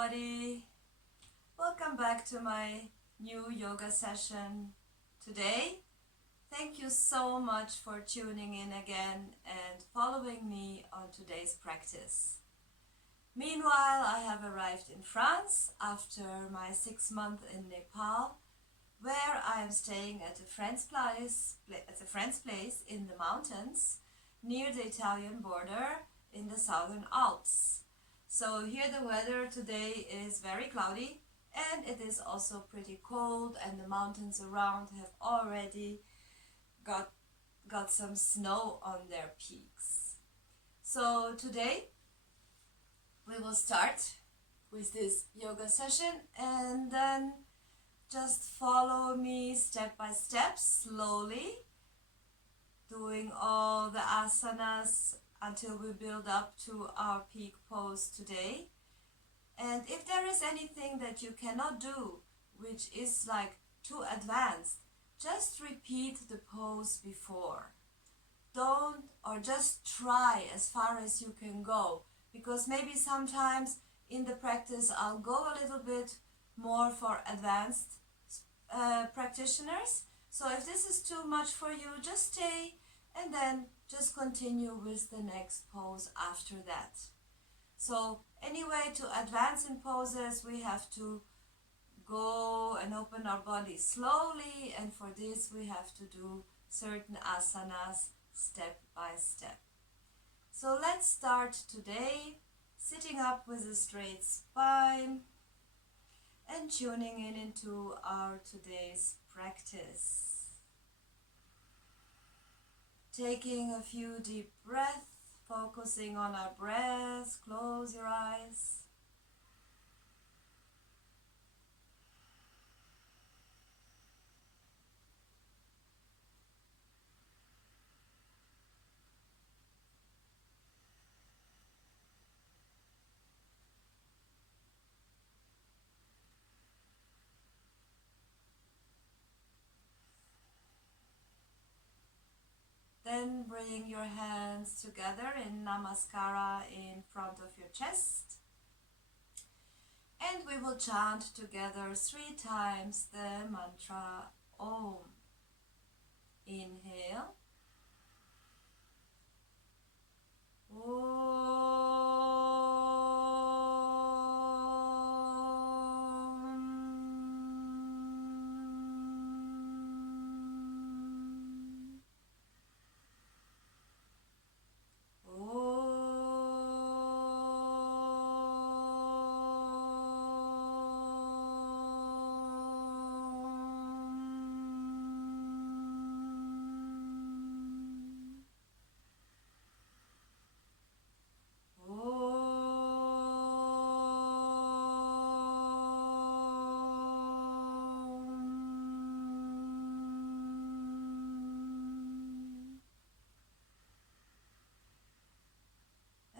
everybody. Welcome back to my new yoga session today. Thank you so much for tuning in again and following me on today's practice. Meanwhile, I have arrived in France after my 6 months in Nepal, where I am staying at a friend's place in the mountains near the Italian border in the southern Alps. So here the weather today is very cloudy and it is also pretty cold, and the mountains around have already got some snow on their peaks. So today we will start with this yoga session, and then just follow me step by step, slowly, doing all the asanas until we build up to our peak pose today. And if there is anything that you cannot do, which is like too advanced, just repeat the pose before. Don't, or just try as far as you can go, because maybe sometimes in the practice I'll go a little bit more for advanced practitioners. So if this is too much for you, just stay and then just continue with the next pose after that. So anyway, to advance in poses, we have to go and open our body slowly, and for this we have to do certain asanas step by step. So let's start today sitting up with a straight spine and tuning in into our today's practice. Taking a few deep breaths, focusing on our breath. Close your eyes. Then bring your hands together in Namaskara in front of your chest. And we will chant together 3 times the mantra Om. Inhale. Om.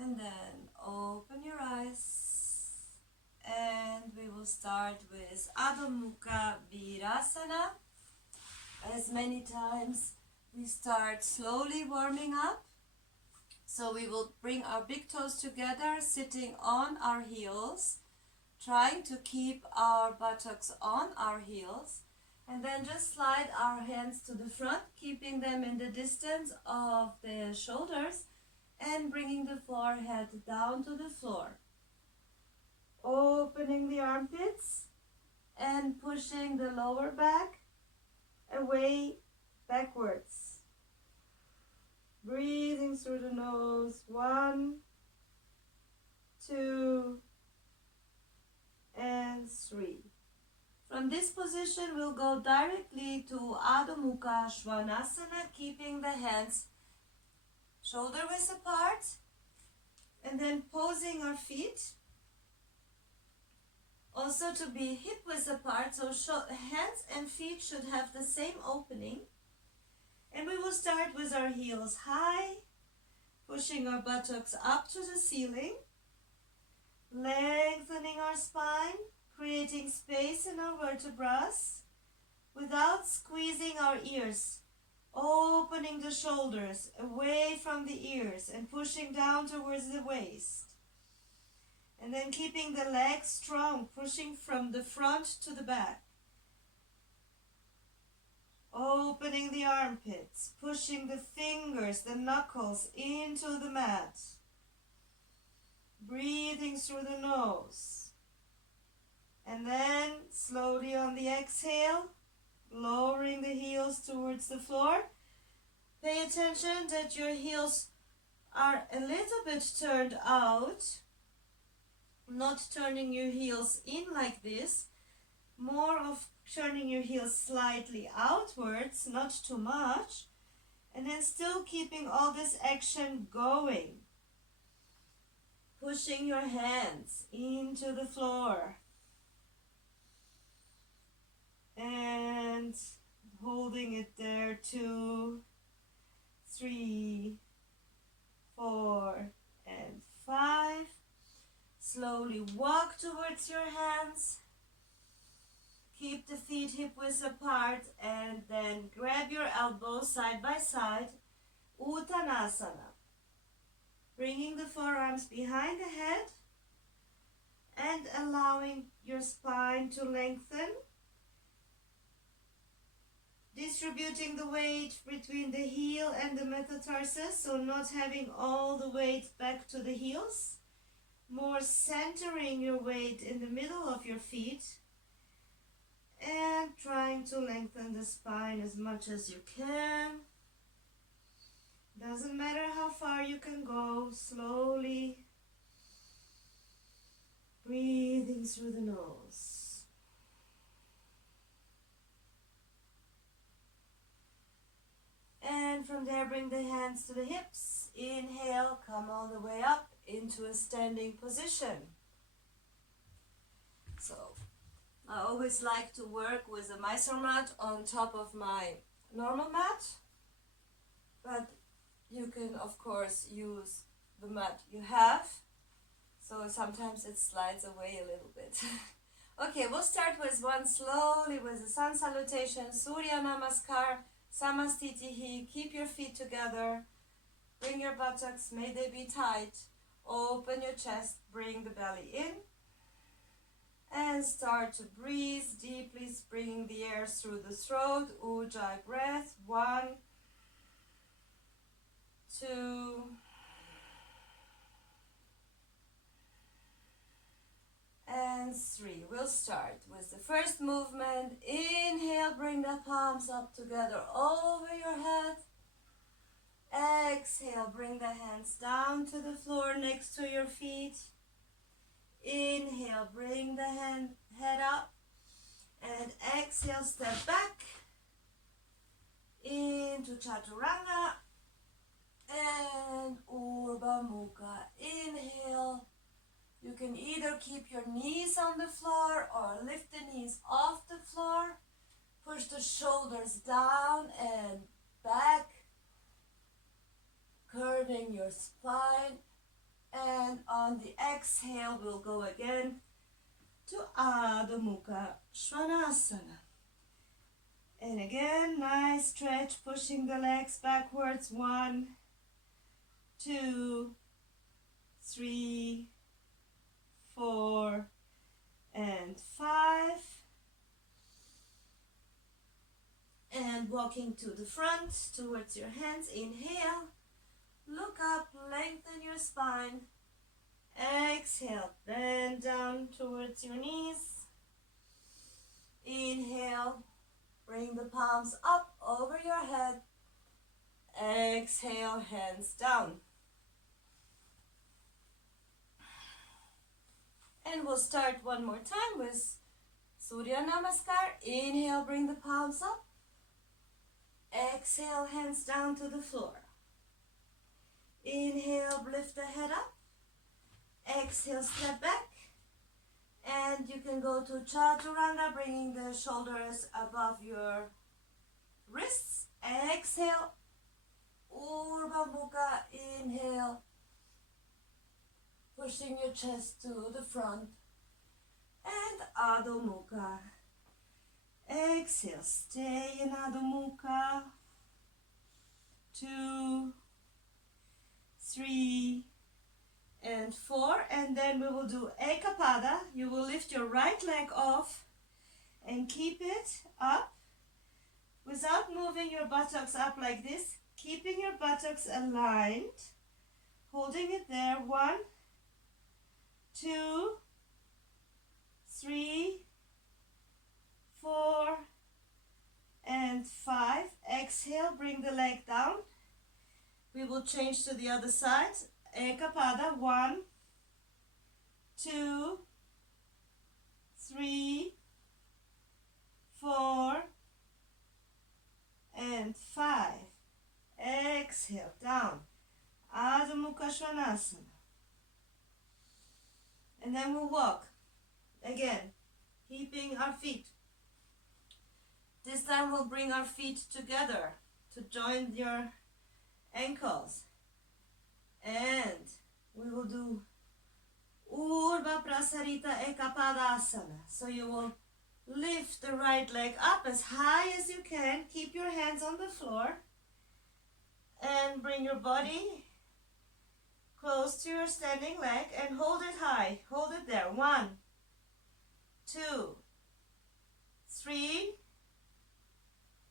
And then open your eyes, and we will start with Adho Mukha Virasana. As many times we start slowly warming up. So we will bring our big toes together, sitting on our heels, trying to keep our buttocks on our heels, and then just slide our hands to the front, keeping them in the distance of the shoulders, and bringing the forehead down to the floor. Opening the armpits and pushing the lower back away backwards. Breathing through the nose. 1, 2, and 3. From this position, we'll go directly to Adho Mukha Svanasana, keeping the hands shoulder width apart, and then posing our feet also to be hip width apart, so hands and feet should have the same opening. And we will start with our heels high, pushing our buttocks up to the ceiling, lengthening our spine, creating space in our vertebrae without squeezing our ears. Opening the shoulders away from the ears and pushing down towards the waist. And then keeping the legs strong, pushing from the front to the back. Opening the armpits, pushing the fingers, the knuckles into the mat. Breathing through the nose. And then slowly on the exhale, lowering the heels towards the floor. Pay attention that your heels are a little bit turned out. Not turning your heels in like this. More of turning your heels slightly outwards, not too much. And then still keeping all this action going. Pushing your hands into the floor. And holding it there, 2, 3, 4, and 5. Slowly walk towards your hands. Keep the feet hip-width apart and then grab your elbows side by side. Uttanasana. Bringing the forearms behind the head and allowing your spine to lengthen. Distributing the weight between the heel and the metatarsus, so not having all the weight back to the heels. More centering your weight in the middle of your feet and trying to lengthen the spine as much as you can. Doesn't matter how far you can go, slowly breathing through the nose. And from there, bring the hands to the hips. Inhale, come all the way up into a standing position. So, I always like to work with a Mysore mat on top of my normal mat. But you can, of course, use the mat you have. So sometimes it slides away a little bit. Okay, we'll start with one slowly with the sun salutation. Surya Namaskar. Samastitihi, keep your feet together, bring your buttocks, may they be tight, open your chest, bring the belly in, and start to breathe deeply, bringing the air through the throat, Ujjayi breath, 1, 2, and 3. We'll start with the first movement. Inhale, bring the palms up together over your head. Exhale, bring the hands down to the floor next to your feet. Inhale, bring the head up. And exhale, step back into Chaturanga. And Urdhva Mukha. Inhale. You can either keep your knees on the floor or lift the knees off the floor. Push the shoulders down and back, curving your spine. And on the exhale, we'll go again to Adho Mukha Svanasana. And again, nice stretch, pushing the legs backwards. 1, 2, 3, 4, and 5. And walking to the front, towards your hands. Inhale, look up, lengthen your spine. Exhale, bend down towards your knees. Inhale, bring the palms up over your head. Exhale, hands down. And we'll start one more time with Surya Namaskar. Inhale, bring the palms up. Exhale, hands down to the floor. Inhale, lift the head up. Exhale, step back. And you can go to Chaturanga, bringing the shoulders above your wrists. Exhale, Urdhva Mukha. Inhale, pushing your chest to the front. And Adho Mukha. Exhale, stay in Adho Mukha. 2, 3, and 4, and then we will do Ekapada. You will lift your right leg off and keep it up without moving your buttocks up like this, keeping your buttocks aligned, holding it there. 1, 2, 3, 4, and 5. Exhale, bring the leg down. We will change to the other side. Ekapada. 1, 2, 3, 4, and 5. Exhale, down. Adho Mukha Svanasana. And then we'll walk. Again, keeping our feet. This time we'll bring our feet together to join your ankles. And we will do Urdhva Prasarita Ekapada Asana. So you will lift the right leg up as high as you can. Keep your hands on the floor. And bring your body close to your standing leg and hold it high. Hold it there. 1, 2, 3,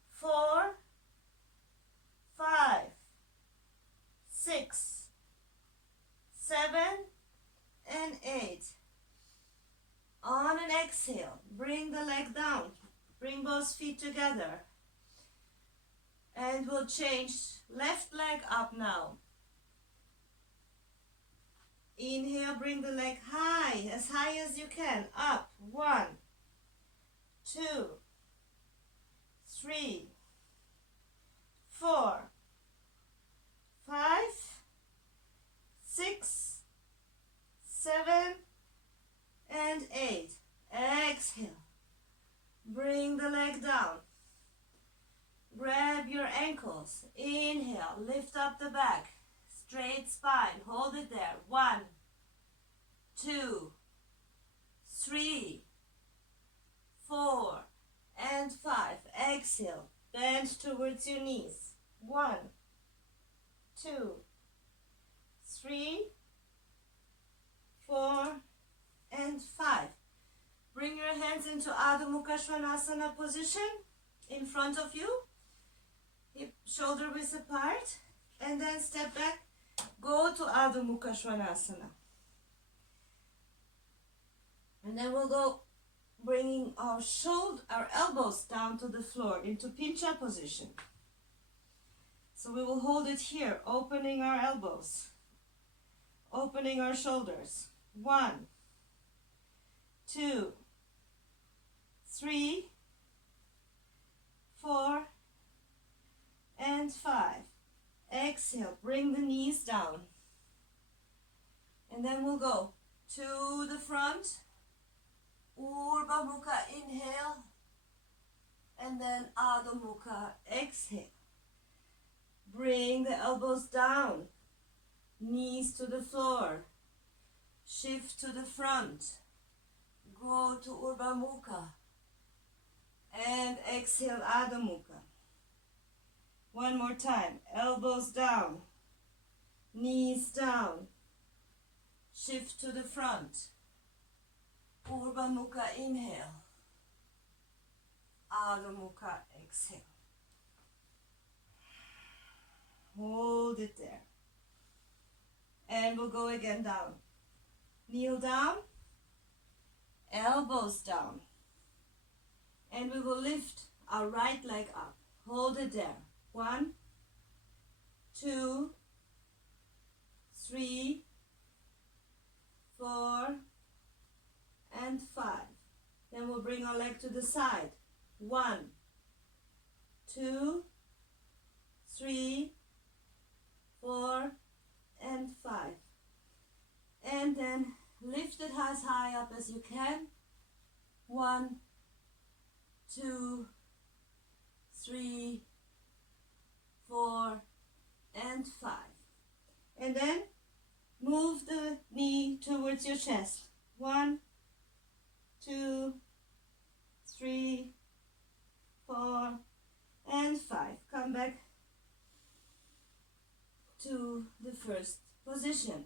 4, 5, 6, 7, and 8. On an exhale, bring the leg down. Bring both feet together. And we'll change left leg up now. Inhale, bring the leg high, as high as you can. Up. 1, 2, 3, 4, 5, 6, 7, and 8. Exhale. Bring the leg down. Grab your ankles. Inhale, lift up the back. Straight spine. Hold it there. 1, 2, 3, 4, and 5. Exhale. Bend towards your knees. 1, 2, 3, 4, and 5. Bring your hands into Adho Mukha Svanasana position in front of you. Hip, shoulder width apart. And then step back. Go to Adho Mukha Svanasana. And then we'll go bringing our elbows down to the floor into pincha position. So we will hold it here, opening our elbows, opening our shoulders. 1, 2, 3, 4, and 5. Exhale, bring the knees down. And then we'll go to the front. Urdhva Mukha, inhale. And then Adho Mukha, exhale. Bring the elbows down. Knees to the floor. Shift to the front. Go to Urdhva Mukha. And exhale, Adho Mukha. One more time. Elbows down. Knees down. Shift to the front. Urdhva Mukha, inhale. Adho Mukha, exhale. Hold it there. And we'll go again down. Kneel down. Elbows down. And we will lift our right leg up. Hold it there. 1, 2, 3, 4, and 5. Then we'll bring our leg to the side. 1, 2, 3, 4, and 5. And then lift it as high up as you can. 1, 2, 3, 4, and 5. And then move the knee towards your chest. 1, 2, 3, 4, and 5. Come back to the first position.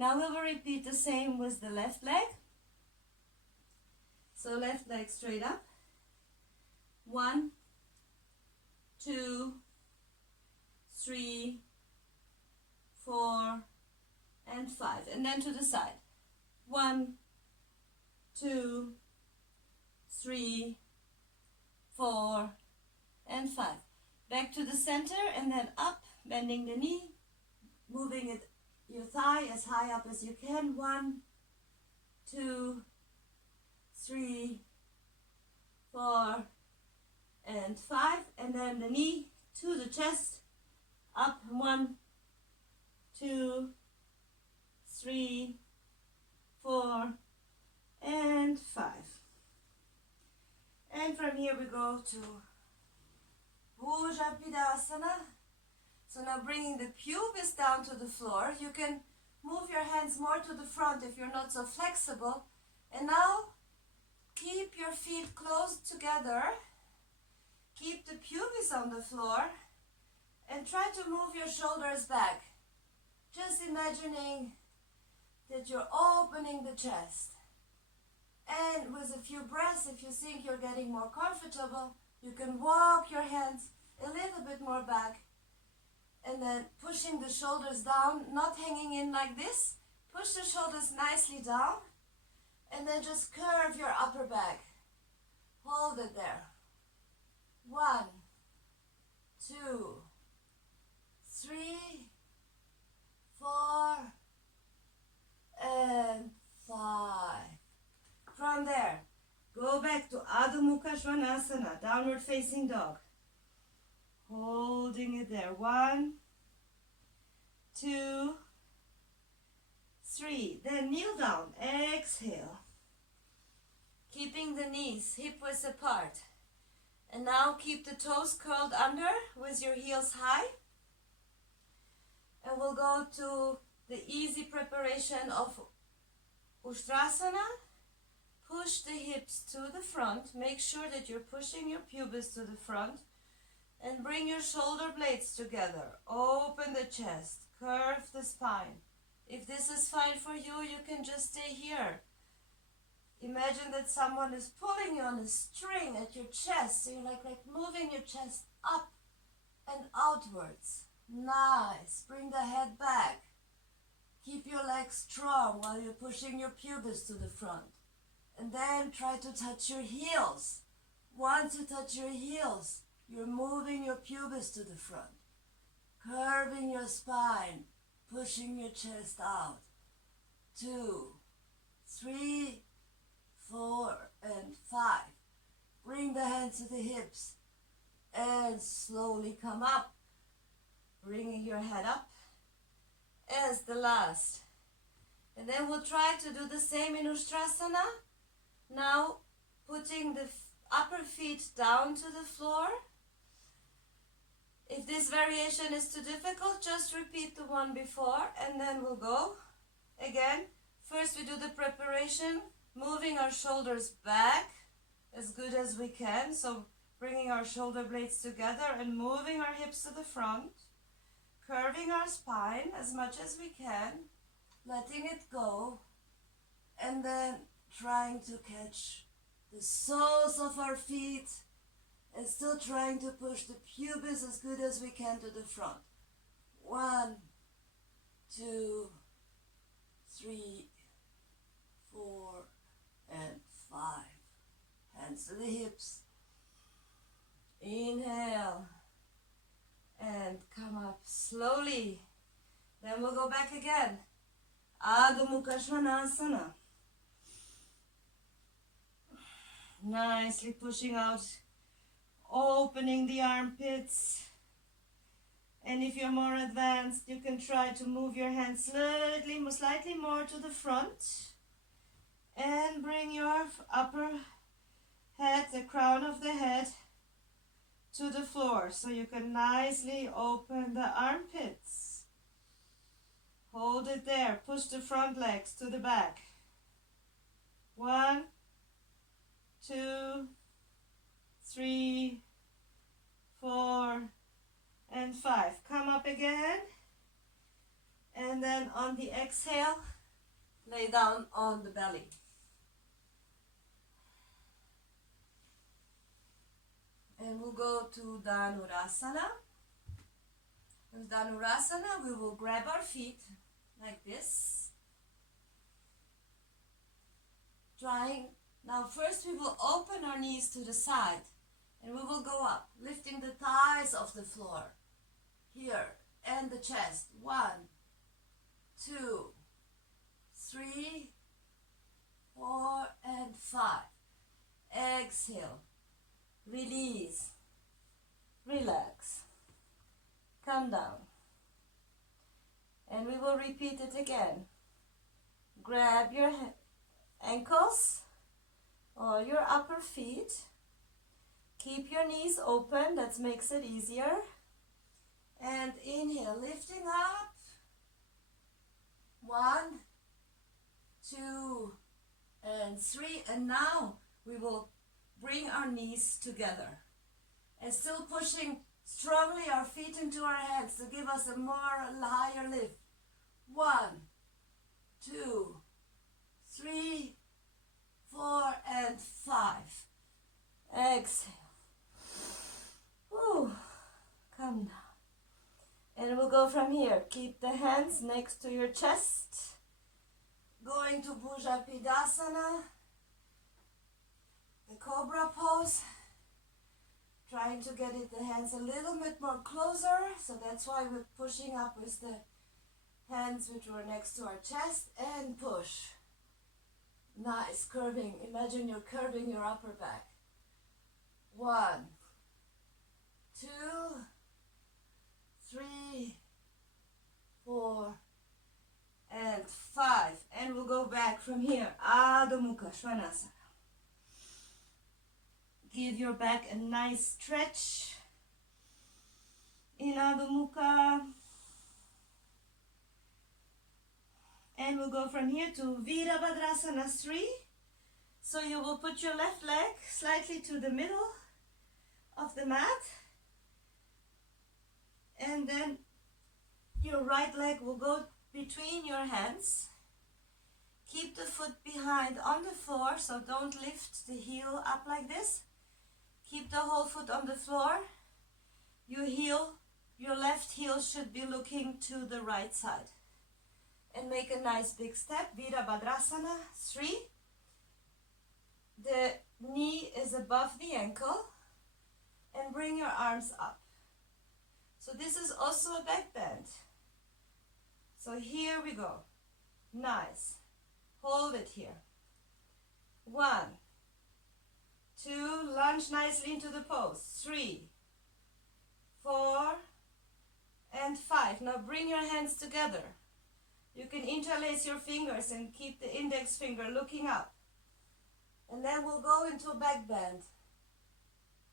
Now we will repeat the same with the left leg. So left leg straight up. 1, 2, 3, 4, and 5. And then to the side. 1, 2, 3, 4, and 5. Back to the center and then up, bending the knee, moving your thigh as high up as you can. 1, 2, 3, 4, and 5. And then the knee to the chest, up. 1, 2, 3, 4, and 5. And from here we go to Asana. So now bringing the pubis down to the floor. You can move your hands more to the front if you're not so flexible. And now keep your feet close together. Keep the pubis on the floor. And try to move your shoulders back. Just imagining that you're opening the chest. And with a few breaths, if you think you're getting more comfortable, you can walk your hands a little bit more back. And then pushing the shoulders down, not hanging in like this. Push the shoulders nicely down. And then just curve your upper back. Hold it there. 1, 2, 3, 4, and 5. From there, go back to Adho Mukha Svanasana, downward facing dog. Holding it there. 1, 2, 3. Then kneel down. Exhale. Keeping the knees hip width apart. And now keep the toes curled under with your heels high. And we'll go to the easy preparation of Ustrasana. Push the hips to the front. Make sure that you're pushing your pubis to the front. And bring your shoulder blades together. Open the chest. Curve the spine. If this is fine for you, you can just stay here. Imagine that someone is pulling you on a string at your chest. So you're like moving your chest up and outwards. Nice. Bring the head back. Keep your legs strong while you're pushing your pubis to the front. And then try to touch your heels. Once you touch your heels, you're moving your pubis to the front. Curving your spine. Pushing your chest out. 2, 3, 4, and 5. Bring the hands to the hips. And slowly come up. Bringing your head up as the last. And then we'll try to do the same in Ustrasana. Now putting the upper feet down to the floor. If this variation is too difficult, just repeat the one before and then we'll go. Again, first we do the preparation, moving our shoulders back as good as we can. So bringing our shoulder blades together and moving our hips to the front. Curving our spine as much as we can, letting it go, and then trying to catch the soles of our feet and still trying to push the pubis as good as we can to the front. 1, 2, 3, 4, and 5. Hands to the hips. Inhale. And come up slowly. Then we'll go back again. Adho Mukha Svanasana. Nicely pushing out, opening the armpits. And if you're more advanced, you can try to move your hands slightly more to the front. And bring your upper head, the crown of the head, to the floor, so you can nicely open the armpits. Hold it there. Push the front legs to the back. 1, 2, 3, 4, and 5. Come up again. And And then on the exhale, lay down on the belly. And we'll go to Dhanurasana. With Dhanurasana, we will grab our feet like this. Now first we will open our knees to the side. And we will go up, lifting the thighs off the floor. Here, and the chest. 1, 2, 3, 4, and 5. Exhale. Release. Relax. Come down. And we will repeat it again. Grab your ankles or your upper feet. Keep your knees open, that makes it easier. And inhale, lifting up. 1, 2, and 3. And now we will bring our knees together. And still pushing strongly our feet into our hands to give us a higher lift. 1, 2, 3, 4, and 5. Exhale. Whew. Come down. And we'll go from here. Keep the hands next to your chest. Going to Bhujapidasana. The Cobra Pose. Trying to get the hands a little bit more closer. So that's why we're pushing up with the hands which were next to our chest. And push. Nice curving. Imagine you're curving your upper back. 1, 2, 3, 4, and 5. And we'll go back from here. Adho Mukha, Svanasana. Give your back a nice stretch in Adho Mukha. And we'll go from here to Virabhadrasana 3. So you will put your left leg slightly to the middle of the mat. And then your right leg will go between your hands. Keep the foot behind on the floor, so don't lift the heel up like this. Keep the whole foot on the floor. Your left heel should be looking to the right side. And make a nice big step, Virabhadrasana 3. The knee is above the ankle. And bring your arms up. So this is also a back bend. So here we go. Nice. Hold it here. 1, 2, lunge nicely into the pose. 3, 4, and 5. Now bring your hands together. You can interlace your fingers and keep the index finger looking up. And then we'll go into a back bend.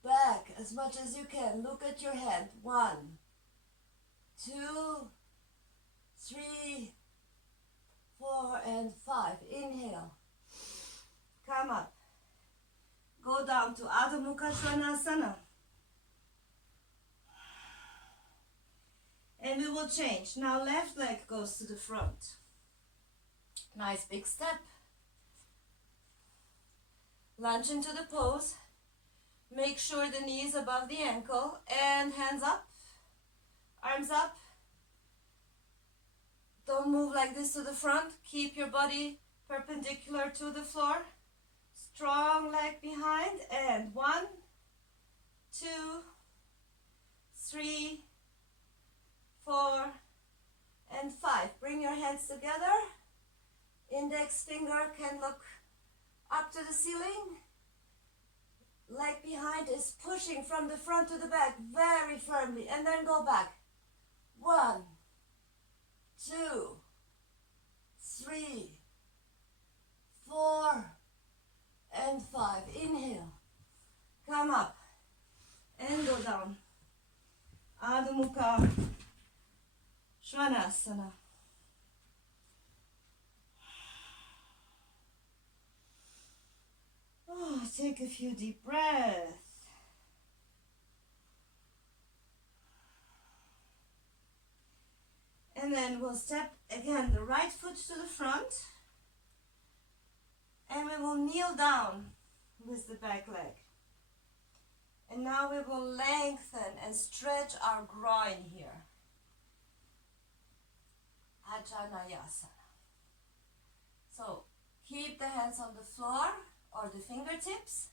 Back as much as you can. Look at your hand. 1, 2, 3, 4, and 5. Inhale. Come up. Go down to Adho Mukha Svanasana. And we will change. Now left leg goes to the front. Nice big step. Lunge into the pose. Make sure the knee is above the ankle and hands up, arms up. Don't move like this to the front. Keep your body perpendicular to the floor. Strong leg behind and 1, 2, 3, 4, and 5. Bring your hands together. Index finger can look up to the ceiling. Leg behind is pushing from the front to the back very firmly, and then go back. 1, 2, 3, 4, and 5. Inhale. Come up and go down. Adho Mukha Svanasana. Oh, take a few deep breaths. And then we'll step again the right foot to the front. And we will kneel down with the back leg. And now we will lengthen and stretch our groin here. Hanumanasana. So keep the hands on the floor or the fingertips.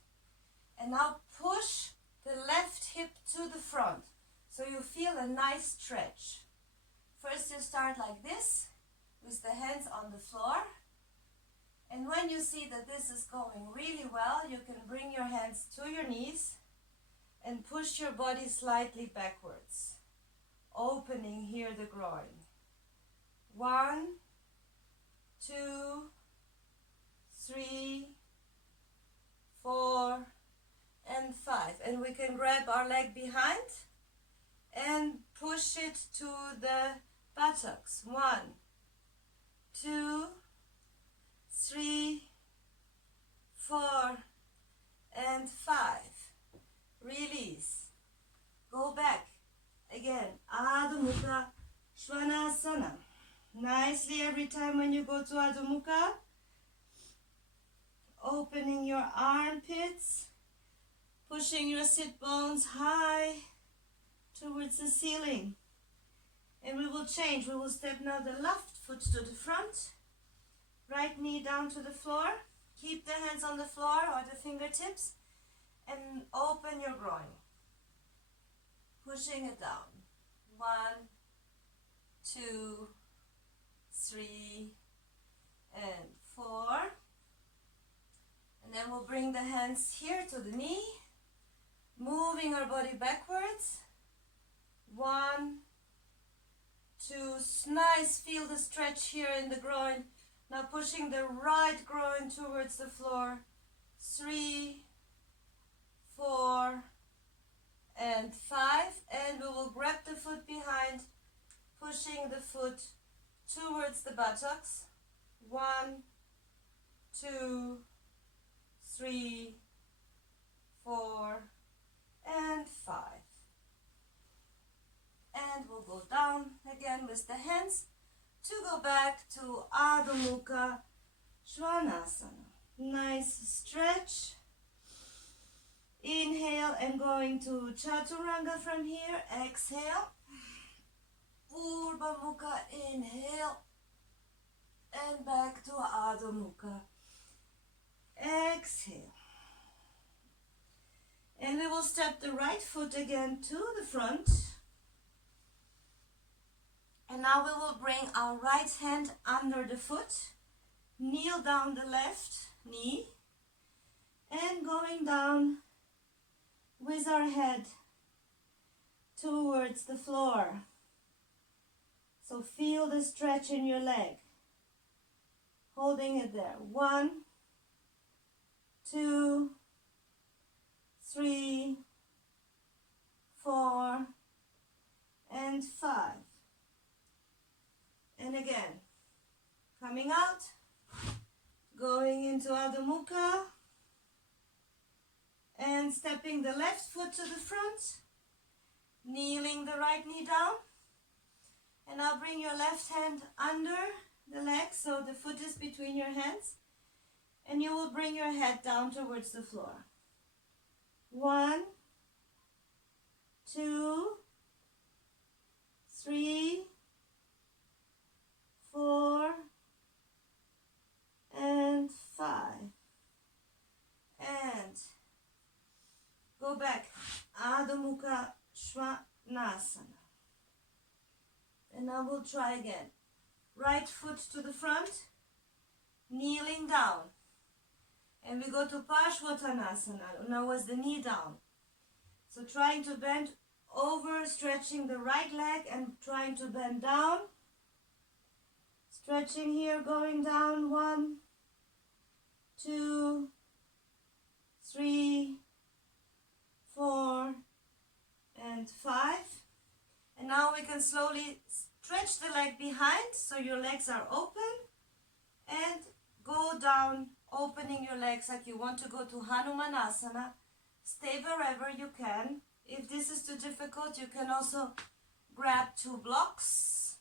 And now push the left hip to the front. So you feel a nice stretch. First you start like this with the hands on the floor. And when you see that this is going really well, you can bring your hands to your knees and push your body slightly backwards, opening here the groin. 1, 2, 3, 4, and 5. And we can grab our leg behind and push it to the buttocks. 1, 2, 3, 4, and 5. Release. Go back. Again. Adho, Mukha, Svanasana. Nicely every time when you go to Adho Mukha. Opening your armpits. Pushing your sit bones high towards the ceiling. And we will change. We will step now the left foot to the front. Right knee down to the floor. Keep the hands on the floor or the fingertips. And open your groin. Pushing it down. 1, 2, 3, and 4. And then we'll bring the hands here to the knee. Moving our body backwards. 1, 2, nice, feel the stretch here in the groin. Now pushing the right groin towards the floor. 3, 4, and 5. And we will grab the foot behind, pushing the foot towards the buttocks. 1, 2, 3, 4, and 5. And we'll go down again with the hands to go back to Adho Mukha Svanasana. Nice stretch. Inhale and going to Chaturanga from here. Exhale. Urdhva Mukha. Inhale. And back to Adho Mukha. Exhale. And we will step the right foot again to the front. And now we will bring our right hand under the foot. Kneel down the left knee. And going down with our head towards the floor. So feel the stretch in your leg. Holding it there. 1, 2, 3, 4, and 5. And again, coming out, going into Adho Mukha, and stepping the left foot to the front, kneeling the right knee down, and now bring your left hand under the leg so the foot is between your hands, and you will bring your head down towards the floor. 1, 2, 3, 4, and 5. And go back. Adho Mukha Svanasana. And now we'll try again. Right foot to the front, kneeling down. And we go to Pashwatan Asana, now with the knee down. So trying to bend over, stretching the right leg and trying to bend down. Stretching here, going down. 1, 2, 3, 4, and 5. And now we can slowly stretch the leg behind so your legs are open and go down, opening your legs like you want to go to Hanumanasana. Stay wherever you can. If this is too difficult, you can also grab 2 blocks.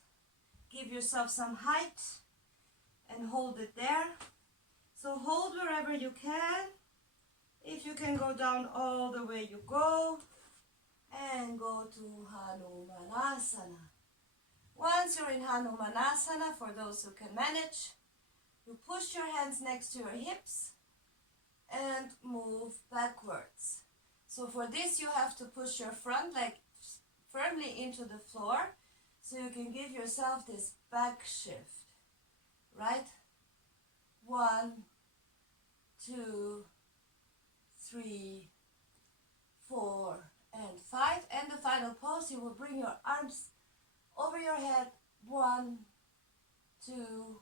give yourself some height and hold it there. So hold wherever you can. If you can go down all the way, you go. And go to Hanumanasana. Once you're in Hanumanasana, for those who can manage, you push your hands next to your hips and move backwards. So for this, you have to push your front leg firmly into the floor so you can give yourself this back shift, right? 1, 2, 3, 4, and 5. And the final pose, you will bring your arms over your head. 1, 2,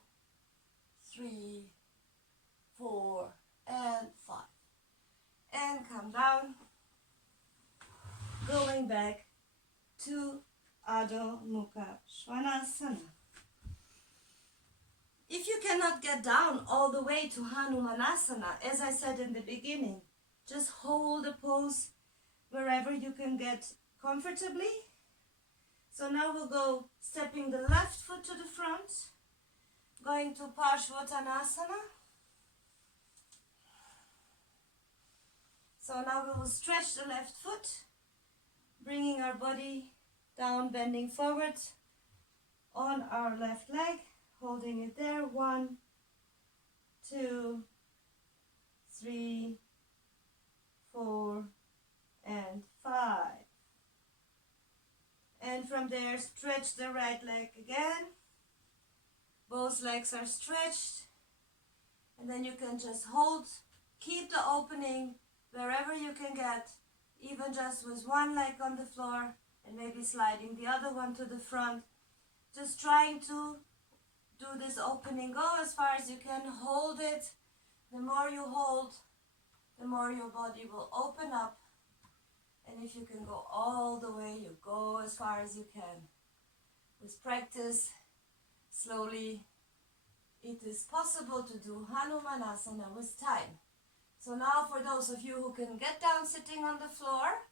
3, 4, and 5. And come down, going back to Adho, Mukha, Svanasana. If you cannot get down all the way to Hanumanasana, as I said in the beginning, just hold the pose wherever you can get comfortably. So now we'll go stepping the left foot to the front, going to Pashwatan Asana. So now we will stretch the left foot, bringing our body down, bending forward on our left leg, holding it there. 1, 2, 3, 4, and 5. And from there, stretch the right leg again. Both legs are stretched. And then you can just hold, keep the opening wherever you can get, even just with one leg on the floor and maybe sliding the other one to the front. Just trying to do this opening. Go as far as you can. Hold it. The more you hold, the more your body will open up. And if you can go all the way, you go as far as you can. With practice, slowly, it is possible to do Hanumanasana with time. So now for those of you who can get down sitting on the floor,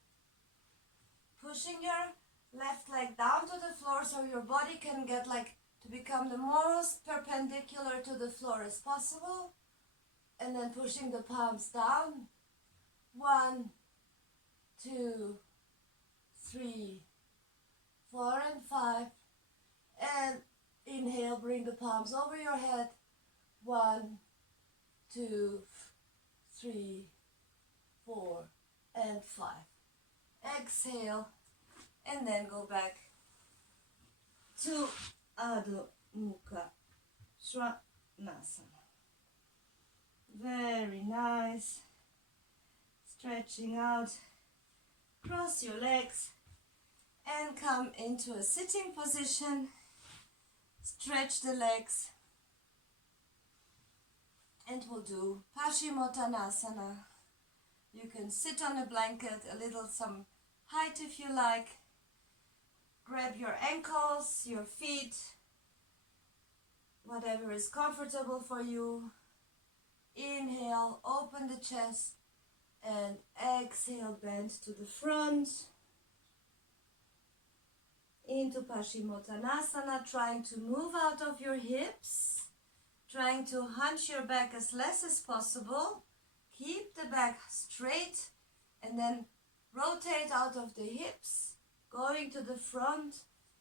pushing your left leg down to the floor so your body can get to become the most perpendicular to the floor as possible. And then pushing the palms down. 1, 2, 3, 4, and 5. And inhale, bring the palms over your head. 1, 2, 3, 4, and 5. Exhale, and then go back to Adho, Mukha, Svanasana. Very nice. Stretching out. Cross your legs and come into a sitting position. Stretch the legs. And we'll do Pashimotamasana. You can sit on a blanket, some height if you like. Grab your ankles, your feet, whatever is comfortable for you. Inhale, open the chest, and exhale, bend to the front. Into Pashimotamasana, trying to move out of your hips, trying to hunch your back as less as possible. Keep the back straight, and then rotate out of the hips, going to the front,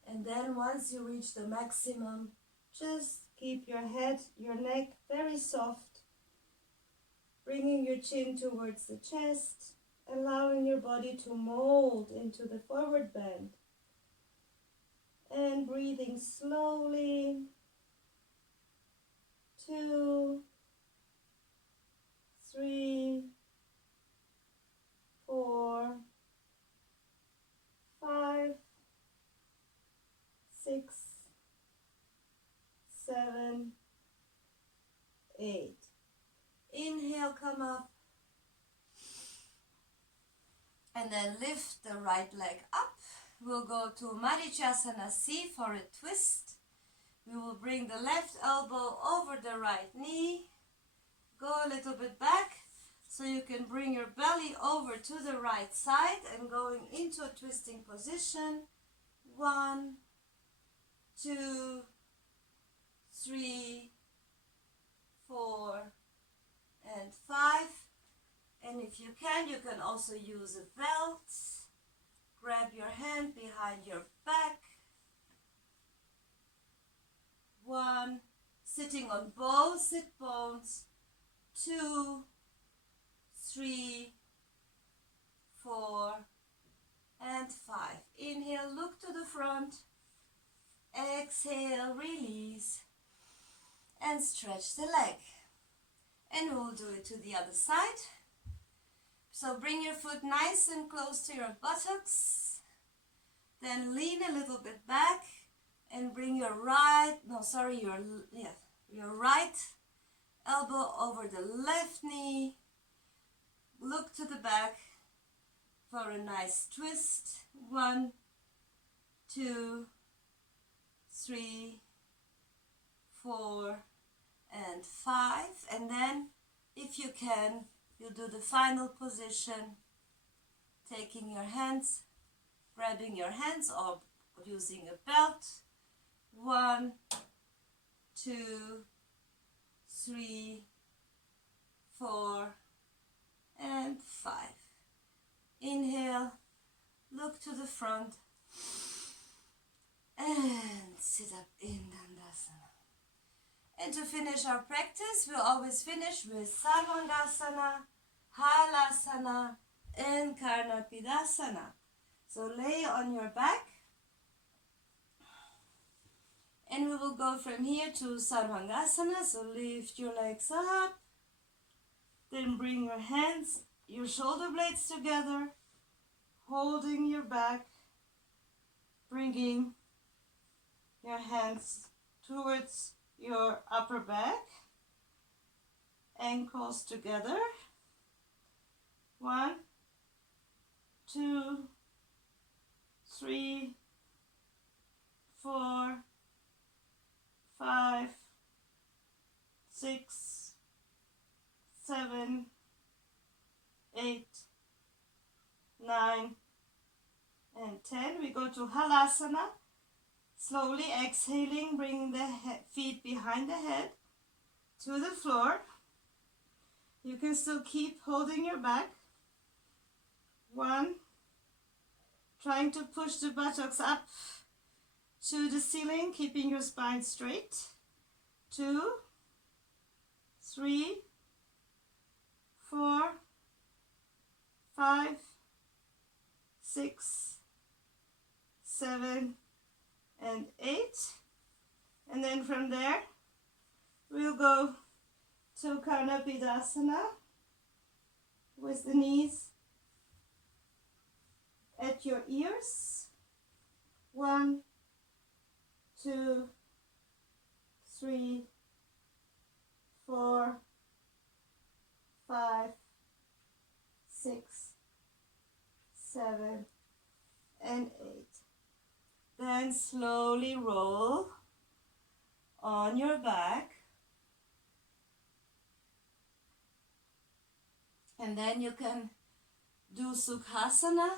and then once you reach the maximum, just keep your head, your neck very soft, bringing your chin towards the chest, allowing your body to mold into the forward bend, and breathing slowly. 2, 3, 4, 5, 6, 7, 8. Inhale, come up, and then lift the right leg up. We'll go to Marichyasana C for a twist. We will bring the left elbow over the right knee. Go a little bit back so you can bring your belly over to the right side and going into a twisting position. 1, 2, 3, 4, and 5. And if you can also use a belt. Grab your hand behind your back. 1, sitting on both sit bones. 2, 3, 4, and 5. Inhale, look to the front. Exhale, release, and stretch the leg. And we'll do it to the other side. So bring your foot nice and close to your buttocks. Then lean a little bit back and bring your right elbow over the left knee. Look to the back for a nice twist. 1, 2, 3, 4, and 5. And then, if you can, you'll do the final position, taking your hands, grabbing your hands or using a belt. 1, 2, 3, 4, and 5. Inhale, look to the front, and sit up in Dandasana. And to finish our practice, we'll always finish with Sarvangasana, Halasana, and Karnapidasana. So lay on your back, and we will go from here to Sarvangasana. So lift your legs up, then bring your hands, your shoulder blades together, holding your back, bringing your hands towards your upper back, ankles together. 1, 2, 3, 4, 5, 6, 7, 8, 9, and 10. We go to Halasana. Slowly exhaling, bringing the feet behind the head to the floor. You can still keep holding your back. 1, trying to push the buttocks up to the ceiling, keeping your spine straight. 2, 3, 4, 5, 6, 7, and 8. And then from there, we'll go to Karnapidasana with the knees at your ears. 1, 2, 3, 4, 5, 6, 7, and 8. Then slowly roll on your back. And then you can do Sukhasana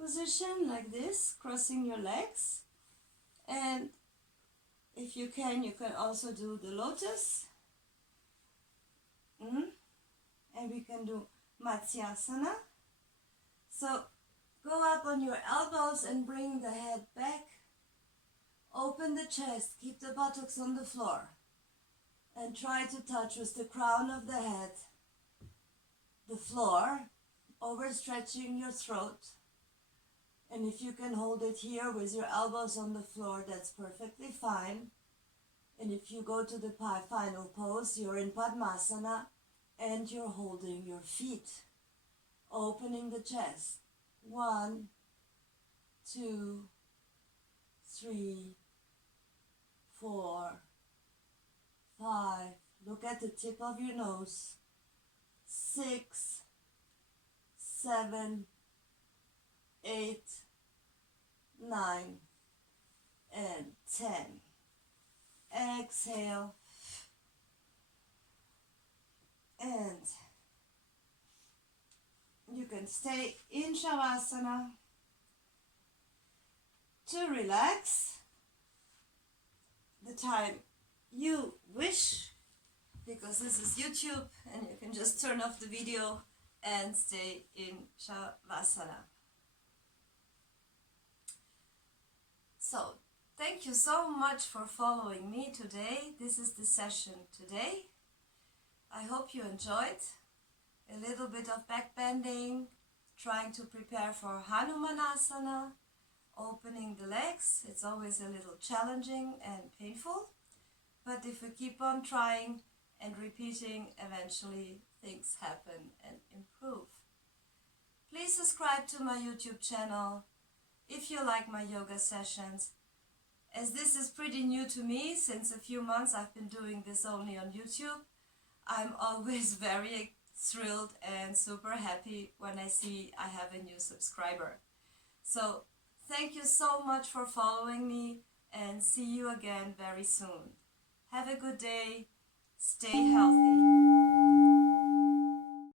position like this, crossing your legs. And if you can also do the lotus. And we can do Matsyasana. So go up on your elbows and bring the head back. Open the chest, keep the buttocks on the floor. And try to touch with the crown of the head the floor, overstretching your throat. And if you can hold it here with your elbows on the floor, that's perfectly fine. And if you go to the final pose, you're in Padmasana and you're holding your feet, opening the chest. 1, 2, 3, 4, 5. Look at the tip of your nose. 6, 7, 8, 9, and 10. Exhale. And you can stay in Shavasana to relax. The time you wish, because this is YouTube and you can just turn off the video and stay in Shavasana. So, thank you so much for following me today. This is the session today. I hope you enjoyed a little bit of backbending, trying to prepare for Hanumanasana, opening the legs. It's always a little challenging and painful, but if we keep on trying and repeating, eventually things happen and improve. Please subscribe to my YouTube channel if you like my yoga sessions. As this is pretty new to me, since a few months I've been doing this only on YouTube, I'm always very thrilled and super happy when I see I have a new subscriber. So thank you so much for following me, and see you again very soon. Have a good day. Stay healthy.